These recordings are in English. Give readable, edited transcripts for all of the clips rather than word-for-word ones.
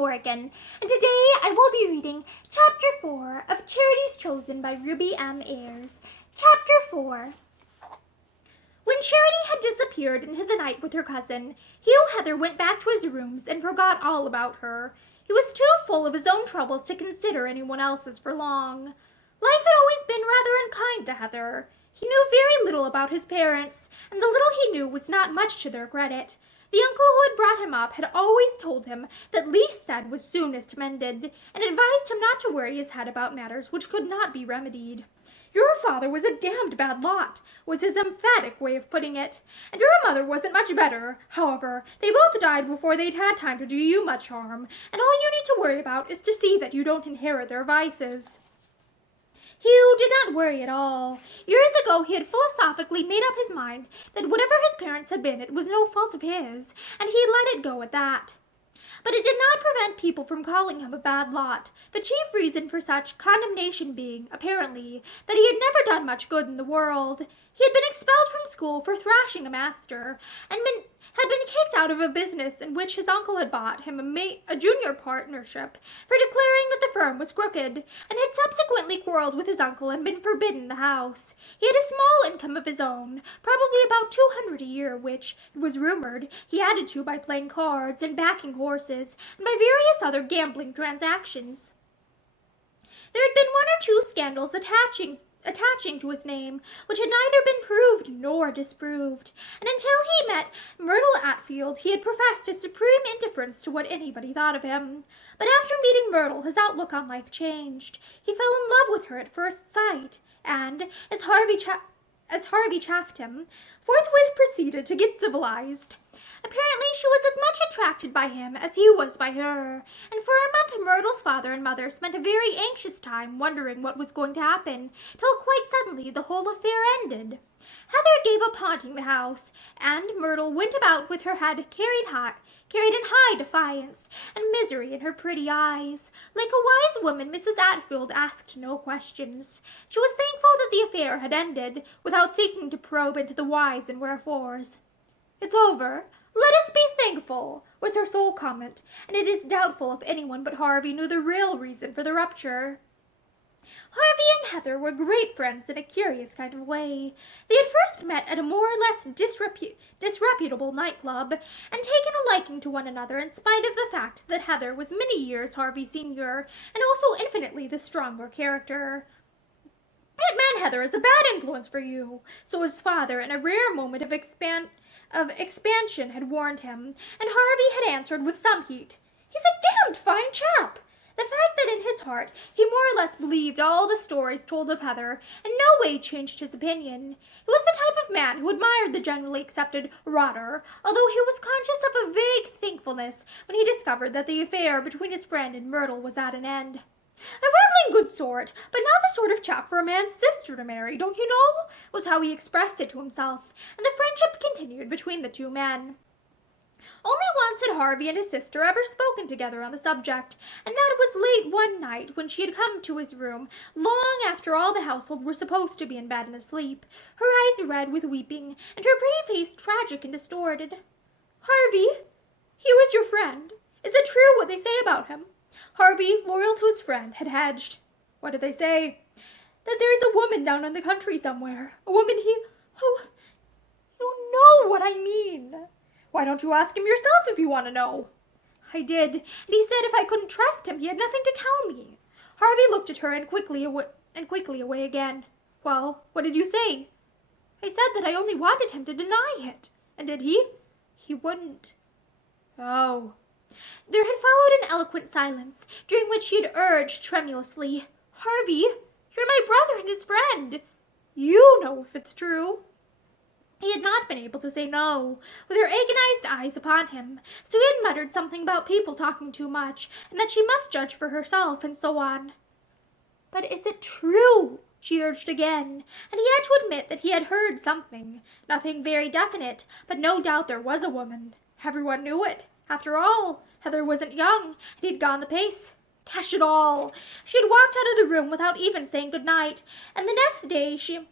Morgan, and today I will be reading Chapter 4 of Charities Chosen by Ruby M. Ayres. Chapter 4. When Charity had disappeared into the night with her cousin, Hugh Heather went back to his rooms and forgot all about her. He was too full of his own troubles to consider anyone else's for long. Life had always been rather unkind to Heather. He knew very little about his parents, and the little he knew was not much to their credit. The uncle who had brought him up had always told him that least said was soonest mended, and advised him not to worry his head about matters which could not be remedied. "Your father was a damned bad lot," was his emphatic way of putting it, "and your mother wasn't much better. However, they both died before they'd had time to do you much harm, and all you need to worry about is to see that you don't inherit their vices." Hugh did not worry at all. Years ago he had philosophically made up his mind that whatever his parents had been, it was no fault of his, and he let it go at that. But it did not prevent people from calling him a bad lot, the chief reason for such condemnation being, apparently, that he had never done much good in the world. He had been expelled from school for thrashing a master, and had been kicked out of a business in which his uncle had bought him a junior partnership for declaring that the firm was crooked, and had subsequently quarreled with his uncle and been forbidden the house. He had a small income of his own, probably about 200 a year, which, it was rumored, he added to by playing cards and backing horses, and by various other gambling transactions. There had been one or two scandals attaching to his name, which had neither been proved nor disproved, and until he met Myrtle Atfield he had professed his supreme indifference to what anybody thought of him. But after meeting Myrtle his outlook on life changed. He fell in love with her at first sight, and, as Harvey chaffed him, forthwith proceeded to get civilized. Apparently she was as much attracted by him as he was by her, and for a month Myrtle's father and mother spent a very anxious time wondering what was going to happen, till quite suddenly the whole affair ended. Heather gave up haunting the house, and Myrtle went about with her head carried in high defiance, and misery in her pretty eyes. Like a wise woman, Mrs. Atfield asked no questions. She was thankful that the affair had ended, without seeking to probe into the whys and wherefores. "It's over. Let us be thankful," was her sole comment, and it is doubtful if anyone but Harvey knew the real reason for the rupture. Harvey and Heather were great friends in a curious kind of way. They had first met at a more or less disreputable nightclub, and taken a liking to one another in spite of the fact that Heather was many years Harvey's senior, and also infinitely the stronger character. "That man Heather is a bad influence for you," so his father, in a rare moment of expansion, had warned him, and Harvey had answered with some heat, "He's a damned fine chap." The fact that in his heart he more or less believed all the stories told of Heather in no way changed his opinion. He was the type of man who admired the generally accepted rotter, although he was conscious of a vague thankfulness when he discovered that the affair between his friend and Myrtle was at an end. "A rattling good sort, but not the sort of chap for a man's sister to marry, don't you know?" was how he expressed it to himself, and the friendship continued between the two men. Only once had Harvey and his sister ever spoken together on the subject, and that was late one night when she had come to his room, long after all the household were supposed to be in bed and asleep, her eyes red with weeping, and her pretty face tragic and distorted. "Harvey, Hugh is your friend. Is it true what they say about him?" Harvey, loyal to his friend, had hedged. "What did they say?" "That there is a woman down in the country somewhere. A woman Oh, you know what I mean." "Why don't you ask him yourself if you want to know?" "I did, and he said if I couldn't trust him, he had nothing to tell me." Harvey looked at her and quickly away again. "Well, what did you say?" "I said that I only wanted him to deny it." "And did he?" "He wouldn't." "Oh." There had followed an eloquent silence, during which she had urged tremulously, "Harvey, you're my brother and his friend. You know if it's true." He had not been able to say no, with her agonized eyes upon him, so he had muttered something about people talking too much, and that she must judge for herself, and so on. "But is it true?" she urged again, and he had to admit that he had heard something. Nothing very definite, but no doubt there was a woman. Everyone knew it. After all, Heather wasn't young, and he had gone the pace. Dash it all! She had walked out of the room without even saying good night, and the next day she had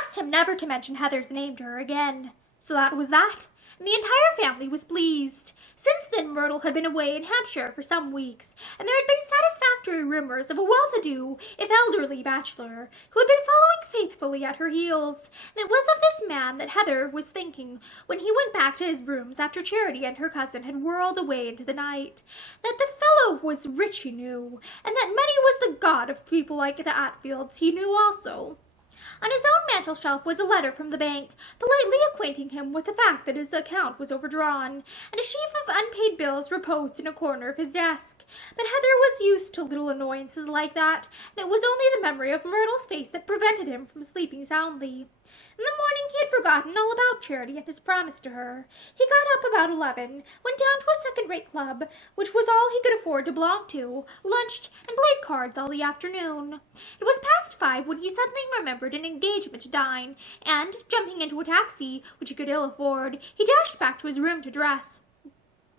asked him never to mention Heather's name to her again. So that was that, and the entire family was pleased. Since then, Myrtle had been away in Hampshire for some weeks, and there had been satisfactory rumors of a well-to-do, if elderly, bachelor who had been following faithfully at her heels, and it was of this man that Heather was thinking when he went back to his rooms after Charity and her cousin had whirled away into the night. That the fellow was rich he knew, and that money was the god of people like the Atfields he knew also. On his own mantel-shelf was a letter from the bank, politely acquainting him with the fact that his account was overdrawn, and a sheaf of unpaid bills reposed in a corner of his desk. But Heather was used to little annoyances like that, and it was only the memory of Myrtle's face that prevented him from sleeping soundly. In the morning he had forgotten all about Charity and his promise to her. He got up about 11, went down to a second-rate club, which was all he could afford to belong to, lunched, and played cards all the afternoon. It was past 5 when he suddenly remembered an engagement to dine, and, jumping into a taxi, which he could ill afford, he dashed back to his room to dress.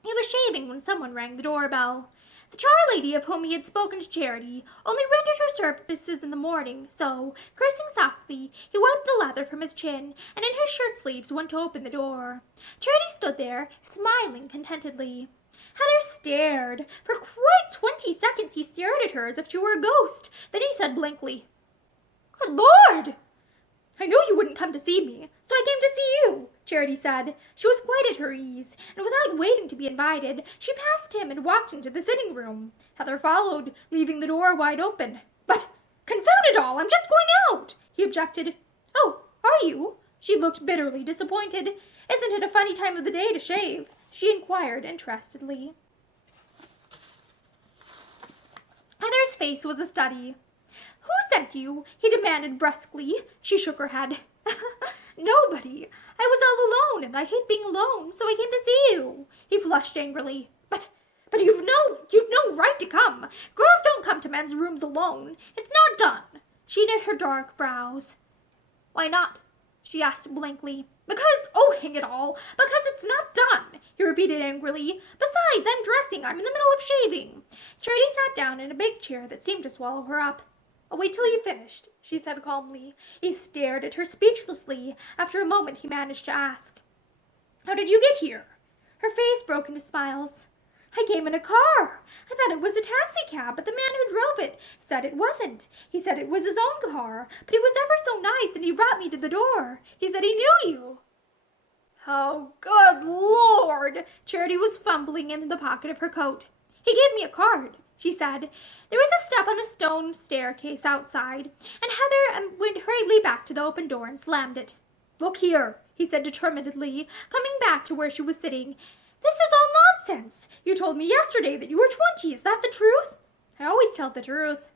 He was shaving when someone rang the doorbell. The char lady of whom he had spoken to Charity only rendered her services in the morning, so, cursing softly, he wiped the lather from his chin, and in his shirt-sleeves went to open the door. Charity stood there, smiling contentedly. Heather stared. For quite 20 seconds he stared at her as if she were a ghost. Then he said blankly, "Good Lord! I knew you wouldn't come to see me, so I came to see you," Charity said. She was quite at her ease, and without waiting to be invited, she passed him and walked into the sitting room. Heather followed, leaving the door wide open. "But, confound it all, I'm just going out," he objected. "Oh, are you?" She looked bitterly disappointed. "Isn't it a funny time of the day to shave?" she inquired interestedly. Heather's face was a study. "Who sent you?" he demanded brusquely. She shook her head. "Nobody. I was all alone, and I hate being alone, so I came to see you." He flushed angrily. But you've no right to come. Girls don't come to men's rooms alone. It's not done." She knit her dark brows. "Why not?" she asked blankly. "Because, oh, hang it all, because it's not done," he repeated angrily. "Besides, I'm dressing. I'm in the middle of shaving." Charity sat down in a big chair that seemed to swallow her up. "I'll wait till you've finished," she said calmly. He stared at her speechlessly. After a moment he managed to ask, "How did you get here?" Her face broke into smiles. "I came in a car. I thought it was a taxicab, but the man who drove it said it wasn't. He said it was his own car, but he was ever so nice, and he brought me to the door. He said he knew you." "Oh, good Lord!" Charity was fumbling in the pocket of her coat. "He gave me a card," she said. There was a step on the stone staircase outside, and Heather went hurriedly back to the open door and slammed it. "Look here," he said determinedly, coming back to where she was sitting. "This is all nonsense. You told me yesterday that you were 20. Is that the truth?" "I always tell the truth."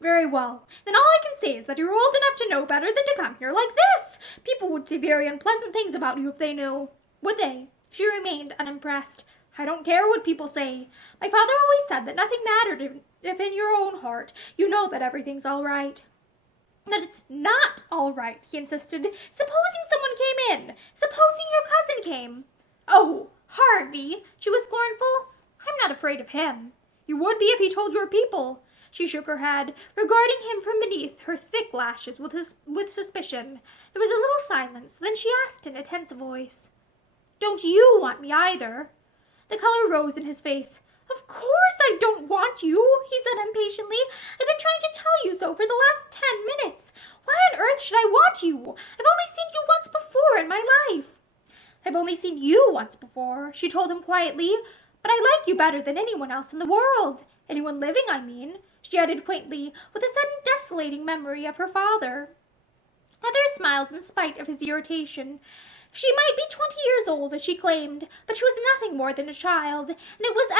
"Very well. Then all I can say is that you're old enough to know better than to come here like this. People would say very unpleasant things about you if they knew." "Would they?" She remained unimpressed. "I don't care what people say. My father always said that nothing mattered if in your own heart you know that everything's all right." "But it's not all right," he insisted. "Supposing someone came in. Supposing your cousin came." "Oh, Harvey!" She was scornful. "I'm not afraid of him." "You would be if he told your people." She shook her head, regarding him from beneath her thick lashes with suspicion. There was a little silence. Then she asked in a tense voice, "Don't you want me either?" The color rose in his face. "Of course I don't want you," he said impatiently. "I've been trying to tell you so for the last 10 minutes. Why on earth should I want you? I've only seen you once before in my life." "I've only seen you once before," she told him quietly. "But I like you better than anyone else in the world. Anyone living, I mean," she added quaintly, with a sudden desolating memory of her father. Heather smiled in spite of his irritation. She might be 20 years old, as she claimed, but she was nothing more than a child, and it was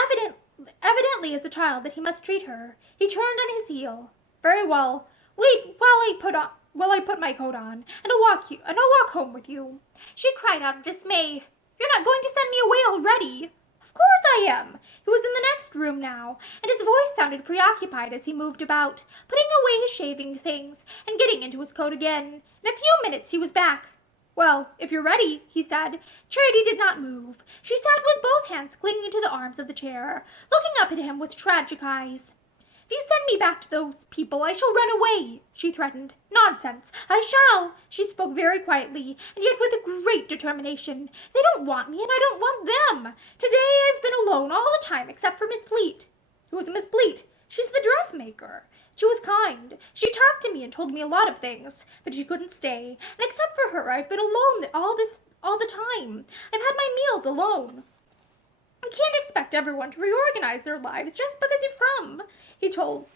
evidently as a child that he must treat her. He turned on his heel. "Very well. Wait while I put my coat on, and I'll walk home with you." She cried out in dismay. "You're not going to send me away already?" "Of course I am." He was in the next room now, and his voice sounded preoccupied as he moved about, putting away his shaving things and getting into his coat again. In a few minutes he was back. "Well, if you're ready," he said. Charity did not move. She sat with both hands clinging to the arms of the chair, looking up at him with tragic eyes. If you send me back to those people, I shall run away, she threatened. Nonsense. I shall. She spoke very quietly, and yet with a great determination. They don't want me, and I don't want them. Today I've been alone all the time, except for Miss Bleat. Who's Miss Bleat? She's the dressmaker. She was kind. She talked to me and told me a lot of things, but she couldn't stay. And except for her, I've been alone all the time. I've had my meals alone. I can't expect everyone to reorganize their lives just because you've come, he told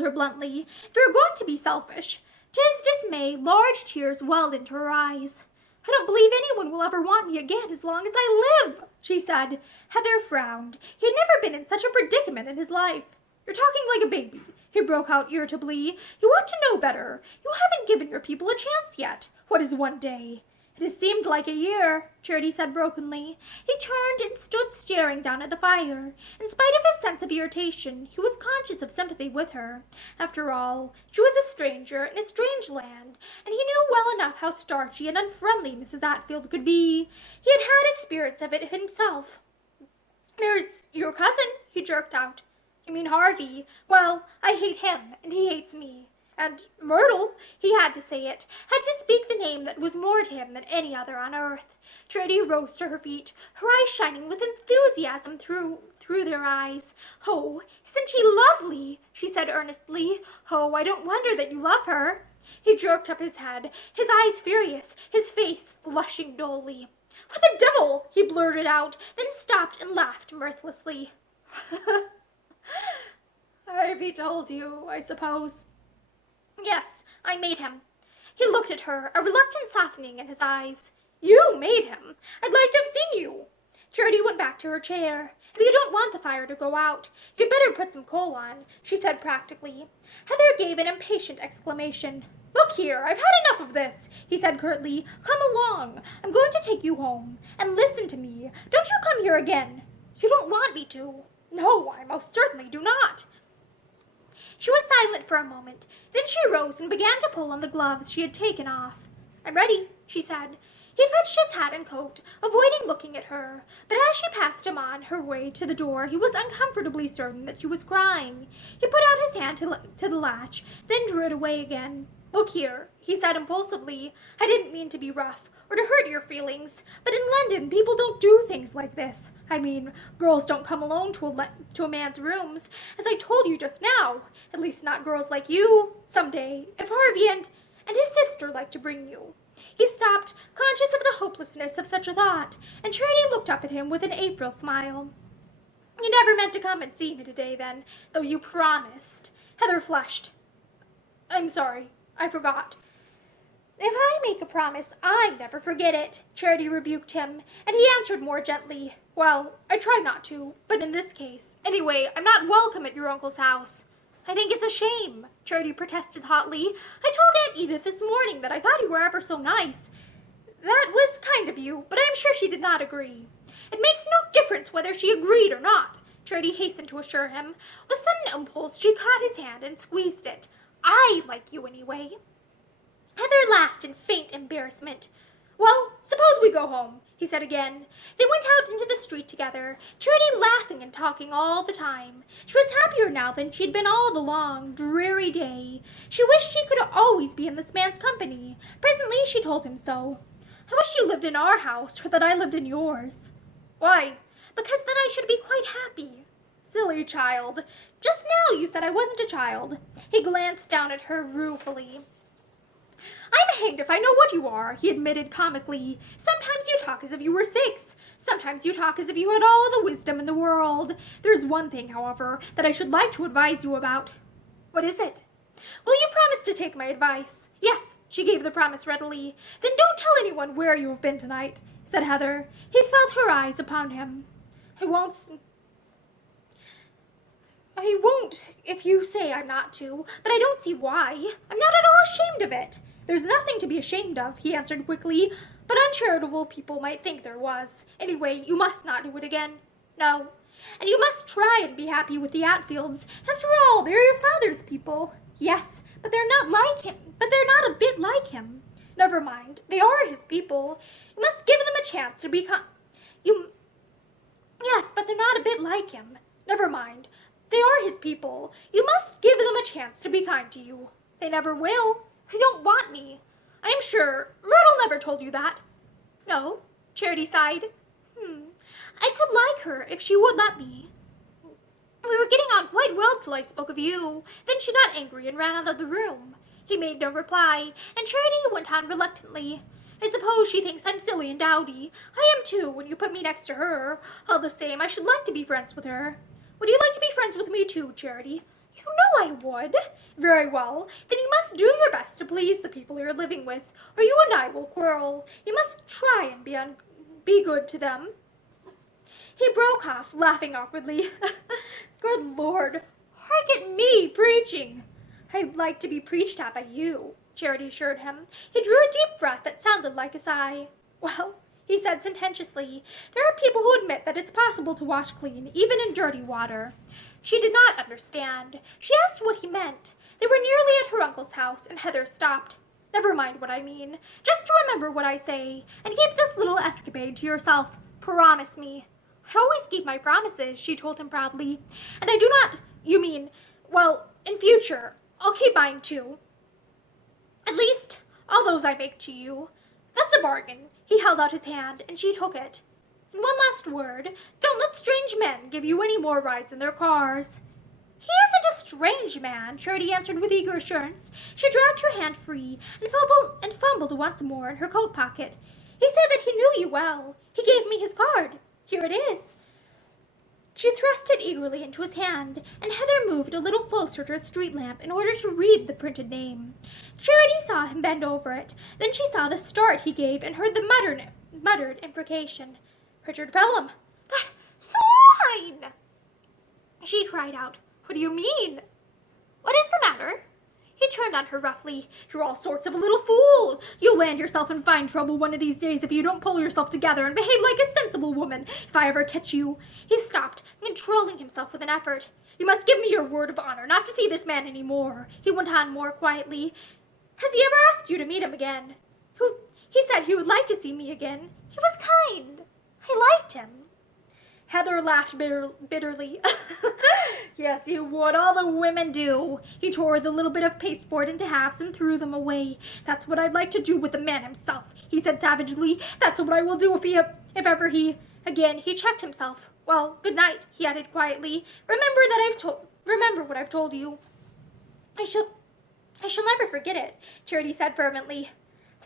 her bluntly. If you're going to be selfish. To his dismay, large tears welled into her eyes. I don't believe anyone will ever want me again as long as I live, she said. Heather frowned. He had never been in such a predicament in his life. You're talking like a baby, he broke out irritably. You ought to know better. You haven't given your people a chance yet. What is one day? It has seemed like a year, Charity said brokenly. He turned and stood staring down at the fire. In spite of his sense of irritation, he was conscious of sympathy with her. After all, she was a stranger in a strange land, and he knew well enough how starchy and unfriendly Mrs. Atfield could be. He had had experience of it himself. There's your cousin, he jerked out. You mean Harvey? Well, I hate him, and he hates me. And Myrtle, he had to say it, had to speak the name that was more to him than any other on earth. Charity rose to her feet, her eyes shining with enthusiasm through their eyes. Oh, isn't she lovely? She said earnestly. Oh, I don't wonder that you love her. He jerked up his head, his eyes furious, his face flushing dully. What the devil? He blurted out, then stopped and laughed mirthlessly. Harvey told you, I suppose. Yes, I made him. He looked at her, a reluctant softening in his eyes. You made him. I'd like to have seen you. Charity went back to her chair. If you don't want the fire to go out, you'd better put some coal on, she said practically. Heather gave an impatient exclamation. Look here, I've had enough of this, he said curtly. Come along. I'm going to take you home. And listen to me. Don't you come here again. You don't want me to. No, I most certainly do not. She was silent for a moment. Then she rose and began to pull on the gloves she had taken off. I'm ready, she said. He fetched his hat and coat, avoiding looking at her, but as she passed him on her way to the door, he was uncomfortably certain that she was crying. He put out his hand to the latch, then drew it away again. Look here, he said impulsively. I didn't mean to be rough, or to hurt your feelings, but in London people don't do things like this. I mean, girls don't come alone to a man's rooms, as I told you just now. At least not girls like you. Someday, if Harvey and his sister like to bring you. He stopped, conscious of the hopelessness of such a thought, and Charity looked up at him with an April smile. You never meant to come and see me today, then, though you promised. Heather flushed. I'm sorry, I forgot. If I make a promise, I never forget it, Charity rebuked him, and he answered more gently. Well, I try not to, but in this case. Anyway, I'm not welcome at your uncle's house. I think it's a shame, Charity protested hotly. I told Aunt Edith this morning that I thought you were ever so nice. That was kind of you, but I'm sure she did not agree. It makes no difference whether she agreed or not, Charity hastened to assure him. With sudden impulse, she caught his hand and squeezed it. I like you anyway. Heather laughed in faint embarrassment. Well, suppose we go home, he said again. They went out into the street together, Charity laughing and talking all the time. She was happier now than she had been all the long, dreary day. She wished she could always be in this man's company. Presently she told him so. I wish you lived in our house, or that I lived in yours. Why? Because then I should be quite happy. Silly child. Just now you said I wasn't a child. He glanced down at her ruefully. I'm hanged if I know what you are, he admitted comically. Sometimes you talk as if you were 6. Sometimes you talk as if you had all the wisdom in the world. There's one thing, however, that I should like to advise you about. What is it? Will you promise to take my advice? Yes, she gave the promise readily. Then don't tell anyone where you have been tonight, said Heather. He felt her eyes upon him. I won't if you say I'm not to, but I don't see why. I'm not at all ashamed of it. There's nothing to be ashamed of, he answered quickly, but uncharitable people might think there was. Anyway, you must not do it again. No. And you must try and be happy with the Atfields. After all, they're your father's people. Yes, but they're not like him. But they're not a bit like him. Never mind. They are his people. You must give them a chance to become... Yes, but they're not a bit like him. Never mind. They are his people. You must give them a chance to be kind to you. They never will. They don't want me. I am sure Myrtle never told you that. No, Charity sighed. I could like her if she would let me. We were getting on quite well till I spoke of you. Then she got angry and ran out of the room. He made no reply, and Charity went on reluctantly. I suppose she thinks I'm silly and dowdy. I am too, when you put me next to her. All the same, I should like to be friends with her. Would you like to be friends with me too, Charity? You know I would. Very well. Then you must do your best to please the people you're living with, or you and I will quarrel. You must try and be good to them. He broke off, laughing awkwardly. Good Lord, hark at me preaching. I'd like to be preached at by you, Charity assured him. He drew a deep breath that sounded like a sigh. Well, he said sententiously, there are people who admit that it's possible to wash clean, even in dirty water. She did not understand. She asked what he meant. They were nearly at her uncle's house, and Heather stopped. Never mind what I mean. Just remember what I say, and keep this little escapade to yourself. Promise me. I always keep my promises, she told him proudly. And I do not, you mean, well, in future, I'll keep mine too. At least, all those I make to you. That's a bargain. He held out his hand, and she took it. And one last word, don't let strange men give you any more rides in their cars. He isn't a strange man, Charity answered with eager assurance. She dragged her hand free and fumbled once more in her coat pocket. He said that he knew you well. He gave me his card. Here it is. She thrust it eagerly into his hand, and Heather moved a little closer to a street lamp in order to read the printed name. Charity saw him bend over it. Then she saw the start he gave and heard the muttered imprecation. Richard Pelham. That swine! She cried out. What do you mean? What is the matter? He turned on her roughly. You're all sorts of a little fool. You'll land yourself in fine trouble one of these days if you don't pull yourself together and behave like a sensible woman, if I ever catch you. He stopped, controlling himself with an effort. You must give me your word of honor not to see this man any more, he went on more quietly. Has he ever asked you to meet him again? He said he would like to see me again. He was kind. I liked him. Heather laughed bitterly. Yes, you would. All the women do. He tore the little bit of pasteboard into halves and threw them away. That's what I'd like to do with the man himself, he said savagely. That's what I will do if ever he... Again, he checked himself. Well, good night, he added quietly. Remember what I've told you. I shall never forget it, Charity said fervently.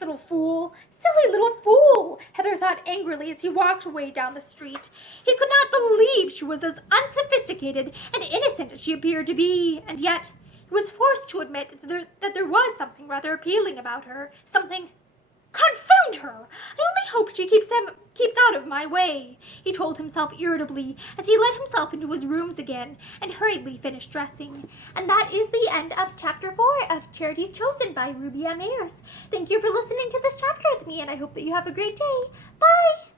Little fool, silly little fool, Heather thought angrily as he walked away down the street. He could not believe she was as unsophisticated and innocent as she appeared to be, and yet he was forced to admit that there was something rather appealing about her, something... Confound her! I only hope she keeps out of my way, he told himself irritably as he let himself into his rooms again and hurriedly finished dressing. And that is the end of Chapter 4 of Charity's Chosen by Ruby M. Ayres. Thank you for listening to this chapter with me, and I hope that you have a great day. Bye!